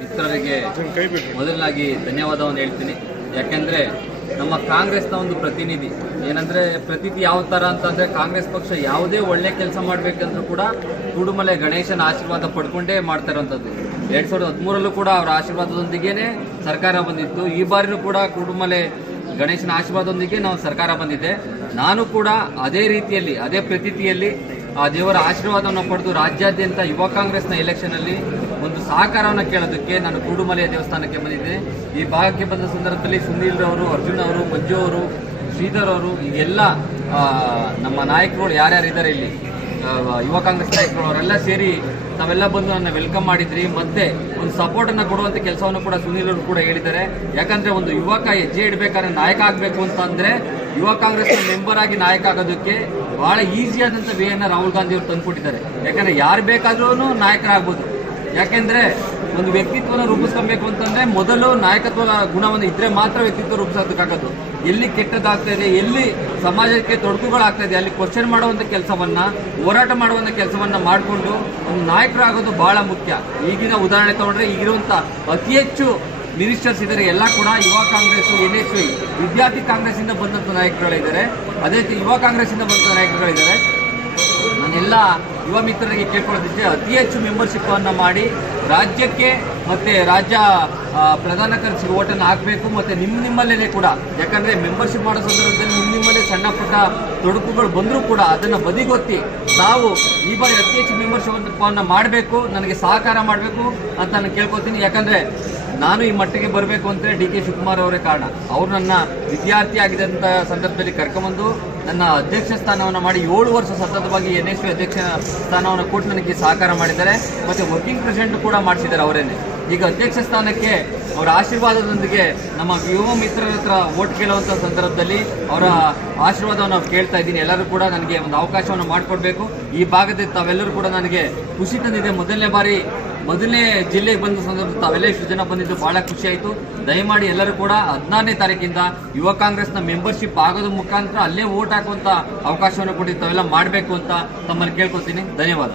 ಮಿತ್ರರಿಗೆ ಮೊದಲನಾಗಿ ಧನ್ಯವಾದವನ್ನು ಹೇಳ್ತೀನಿ. ಯಾಕೆಂದರೆ ನಮ್ಮ ಕಾಂಗ್ರೆಸ್ನ ಒಂದು ಪ್ರತಿನಿಧಿ ಏನಂದರೆ ಪ್ರತೀತಿ ಯಾವ ಥರ ಅಂತಂದರೆ ಕಾಂಗ್ರೆಸ್ ಪಕ್ಷ ಯಾವುದೇ ಒಳ್ಳೆ ಕೆಲಸ ಮಾಡಬೇಕಂದ್ರೂ ಕೂಡ ಕೂಡುಮಲೆ ಗಣೇಶನ ಆಶೀರ್ವಾದ ಪಡ್ಕೊಂಡೇ ಮಾಡ್ತಾ ಇರೋಂಥದ್ದು. 2013ರಲ್ಲೂ ಕೂಡ ಅವರ ಆಶೀರ್ವಾದದೊಂದಿಗೇ ಸರ್ಕಾರ ಬಂದಿತ್ತು. ಈ ಬಾರಿನೂ ಕೂಡ ಕೂಡುಮಲೆ ಗಣೇಶನ ಆಶೀರ್ವಾದದೊಂದಿಗೆ ನಾವು ಸರ್ಕಾರ ಬಂದಿದೆ. ನಾನು ಕೂಡ ಅದೇ ರೀತಿಯಲ್ಲಿ ಅದೇ ಪ್ರತೀತಿಯಲ್ಲಿ ಆ ದೇವರ ಆಶೀರ್ವಾದವನ್ನು ಪಡೆದು ರಾಜ್ಯಾದ್ಯಂತ ಯುವ ಕಾಂಗ್ರೆಸ್ನ ಎಲೆಕ್ಷನಲ್ಲಿ ಒಂದು ಸಹಕಾರವನ್ನು ಕೇಳೋದಕ್ಕೆ ನಾನು ಕೂಡುಮಲೆಯ ದೇವಸ್ಥಾನಕ್ಕೆ ಬಂದಿದ್ದೆ. ಈ ಭಾಗಕ್ಕೆ ಬಂದ ಸಂದರ್ಭದಲ್ಲಿ ಸುನೀಲ್ ಅವರು, ಅರ್ಜುನ್ ಅವರು, ಮಂಜು ಅವರು, ಶ್ರೀಧರ್ ಅವರು, ಈಗೆಲ್ಲ ನಮ್ಮ ನಾಯಕರುಗಳು ಯಾರ್ಯಾರಿದ್ದಾರೆ ಇಲ್ಲಿ ಯುವ ಕಾಂಗ್ರೆಸ್ ನಾಯಕರು ಅವರೆಲ್ಲ ಸೇರಿ ತಾವೆಲ್ಲ ಬಂದು ನನ್ನ ವೆಲ್ಕಮ್ ಮಾಡಿದ್ರಿ. ಮತ್ತೆ ಒಂದು ಸಪೋರ್ಟನ್ನು ಕೊಡುವಂಥ ಕೆಲಸವನ್ನು ಕೂಡ ಸುನೀಲ್ ಅವರು ಕೂಡ ಹೇಳಿದ್ದಾರೆ. ಯಾಕಂದರೆ ಒಂದು ಯುವಕ ಹೆಜ್ಜೆ ಇಡಬೇಕಾದ್ರೆ ನಾಯಕ ಆಗಬೇಕು ಅಂತಂದರೆ ಯುವ ಕಾಂಗ್ರೆಸ್ನ ಮೆಂಬರ್ ಆಗಿ ನಾಯಕ ಆಗೋದಕ್ಕೆ ಭಾಳ ಈಸಿಯಾದಂಥ ವೇಯನ್ನು ರಾಹುಲ್ ಗಾಂಧಿ ಅವರು ತಂದುಕೊಟ್ಟಿದ್ದಾರೆ. ಯಾಕಂದರೆ ಯಾರು ಬೇಕಾದ್ರೂ ನಾಯಕರಾಗ್ಬೋದು. ಯಾಕೆಂದರೆ ಒಂದು ವ್ಯಕ್ತಿತ್ವನ ರೂಪಿಸ್ಕೊಬೇಕು ಅಂತಂದರೆ ಮೊದಲು ನಾಯಕತ್ವ ಗುಣವನ್ನು ಇದ್ದರೆ ಮಾತ್ರ ವ್ಯಕ್ತಿತ್ವ ರೂಪಿಸೋದಕ್ಕಾಗೋದು. ಎಲ್ಲಿ ಕೆಟ್ಟದಾಗ್ತಾ ಇದೆ, ಎಲ್ಲಿ ಸಮಾಜಕ್ಕೆ ತೊಡಕುಗಳಾಗ್ತಾ ಇದೆ ಅಲ್ಲಿ ಕ್ವಶನ್ ಮಾಡುವಂಥ ಕೆಲಸವನ್ನು, ಹೋರಾಟ ಮಾಡುವಂಥ ಕೆಲಸವನ್ನು ಮಾಡಿಕೊಂಡು ಒಂದು ನಾಯಕರಾಗೋದು ಭಾಳ ಮುಖ್ಯ. ಈಗಿನ ಉದಾಹರಣೆ ತಗೊಂಡ್ರೆ ಈಗಿರುವಂಥ ಅತಿ ಹೆಚ್ಚು ಮಿನಿಸ್ಟರ್ಸ್ ಇದ್ದಾರೆ ಎಲ್ಲ ಕೂಡ ಯುವ ಕಾಂಗ್ರೆಸ್, NSY, ವಿದ್ಯಾರ್ಥಿ ಕಾಂಗ್ರೆಸ್ಸಿಂದ ಬಂದಂಥ ನಾಯಕರುಗಳಿದ್ದಾರೆ. ಅದೇ ರೀತಿ ಯುವ ಕಾಂಗ್ರೆಸ್ಸಿಂದ ಬಂದಂಥ ನಾಯಕರುಗಳಿದ್ದಾರೆ. ನಾನೆಲ್ಲ ಯುವ ಮಿತ್ರರಿಗೆ ಕೇಳ್ಕೊಳ್ಳೋದಿದ್ದೆ ಅತಿ ಹೆಚ್ಚು ಮೆಂಬರ್ಶಿಪ್ಪನ್ನು ಮಾಡಿ ರಾಜ್ಯಕ್ಕೆ ಮತ್ತು ರಾಜ್ಯ ಪ್ರಧಾನ ಕಾರ್ಯದರ್ಶಿಗೆ ಓಟನ್ನು ಹಾಕಬೇಕು. ಮತ್ತು ನಿಮ್ಮಲ್ಲೇ ಕೂಡ, ಯಾಕಂದರೆ ಮೆಂಬರ್ಶಿಪ್ ಮಾಡೋ ಸಂದರ್ಭದಲ್ಲಿ ನಿಮ್ಮಲ್ಲೇ ಸಣ್ಣ ಪುಟ್ಟ ತೊಡಕುಗಳು ಬಂದರೂ ಕೂಡ ಅದನ್ನು ಬದಿಗೊತ್ತಿ ನಾವು ಈ ಬಾರಿ ಅತಿ ಹೆಚ್ಚು ಮೆಂಬರ್ಶಿಪ್ಪನ್ನು ಮಾಡಬೇಕು, ನನಗೆ ಸಹಕಾರ ಮಾಡಬೇಕು ಅಂತ ನಾನು ಕೇಳ್ಕೊತೀನಿ. ಯಾಕಂದರೆ ನಾನು ಈ ಮಟ್ಟಿಗೆ ಬರಬೇಕು ಅಂದರೆ DK ಶಿವಕುಮಾರ್ ಅವರೇ ಕಾರಣ. ಅವರು ನನ್ನ ವಿದ್ಯಾರ್ಥಿ ಆಗಿದ್ದಂಥ ಸಂದರ್ಭದಲ್ಲಿ ಕರ್ಕೊಂಬಂದು ನನ್ನ ಅಧ್ಯಕ್ಷ ಸ್ಥಾನವನ್ನು ಮಾಡಿ 7 ವರ್ಷ ಸತತವಾಗಿ NSY ಅಧ್ಯಕ್ಷ ಸ್ಥಾನವನ್ನು ಕೊಟ್ಟು ನನಗೆ ಸಹಕಾರ ಮಾಡಿದ್ದಾರೆ. ಮತ್ತು ವರ್ಕಿಂಗ್ ಪ್ರೆಸಿಡೆಂಟ್ ಕೂಡ ಮಾಡಿಸಿದ್ದಾರೆ ಅವರೇನೆ. ಈಗ ಅಧ್ಯಕ್ಷ ಸ್ಥಾನಕ್ಕೆ ಅವರ ಆಶೀರ್ವಾದದೊಂದಿಗೆ ನಮ್ಮ ಯುವ ಮಿತ್ರರ ಹತ್ರ ಓಟ್ ಕೇಳುವಂಥ ಸಂದರ್ಭದಲ್ಲಿ ಅವರ ಆಶೀರ್ವಾದವನ್ನು ನಾವು ಕೇಳ್ತಾ ಇದ್ದೀನಿ. ಎಲ್ಲರೂ ಕೂಡ ನನಗೆ ಒಂದು ಅವಕಾಶವನ್ನು ಮಾಡಿಕೊಡ್ಬೇಕು. ಈ ಭಾಗದ ತಾವೆಲ್ಲರೂ ಕೂಡ ನನಗೆ ಖುಷಿ ತಂದಿದೆ. ಮೊದಲನೇ ಜಿಲ್ಲೆಗೆ ಬಂದ ಸಂದರ್ಭ ತಾವೆಲ್ಲ ಇಷ್ಟು ಜನ ಬಂದಿದ್ದು ಭಾಳ ಖುಷಿಯಾಯಿತು. ದಯಮಾಡಿ ಎಲ್ಲರೂ ಕೂಡ 14ನೇ ತಾರೀಕಿಂದ ಯುವ ಕಾಂಗ್ರೆಸ್ನ ಮೆಂಬರ್ಶಿಪ್ ಆಗೋದ್ರ ಮುಖಾಂತರ ಅಲ್ಲೇ ಓಟ್ ಹಾಕುವಂಥ ಅವಕಾಶವನ್ನು ಕೊಟ್ಟು ತಾವೆಲ್ಲ ಮಾಡಬೇಕು ಅಂತ ತಮ್ಮನ್ನು ಕೇಳ್ಕೊತೀನಿ. ಧನ್ಯವಾದ.